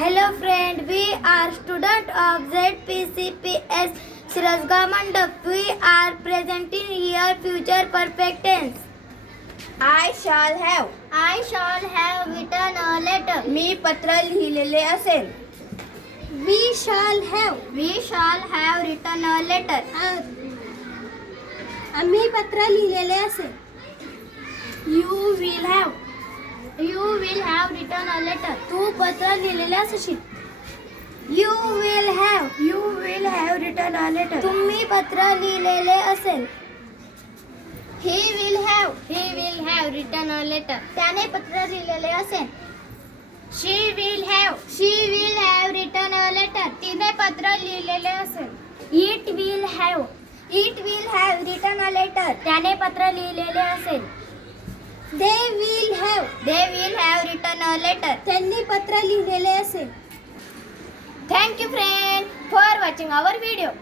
Hello friend, we are student of ZPCPS Sirasga Mandap. We are presenting here future perfect tense. I shall have. I shall have written a letter. मी पत्र लिहिलेले असेल. We shall have. We shall have written a letter. आम्ही पत्र लिहिलेले असेल. You will have. You will have written a letter. तू पत्र लिहिलेले असशील. You will have. You will have written a letter. तुम्ही पत्र लिहिलेले असेल. He will have. He will have written a letter. त्याने पत्र लिहिलेले असेल. She will have. She will have written a letter. तिने पत्र लिहिलेले असेल. It will have. It will have written a letter. त्याने पत्र लिहिलेले असेल. They will have. They will have written a letter. त्यांनी पत्र लिहिलेले असेल. Thank you friend for watching our video.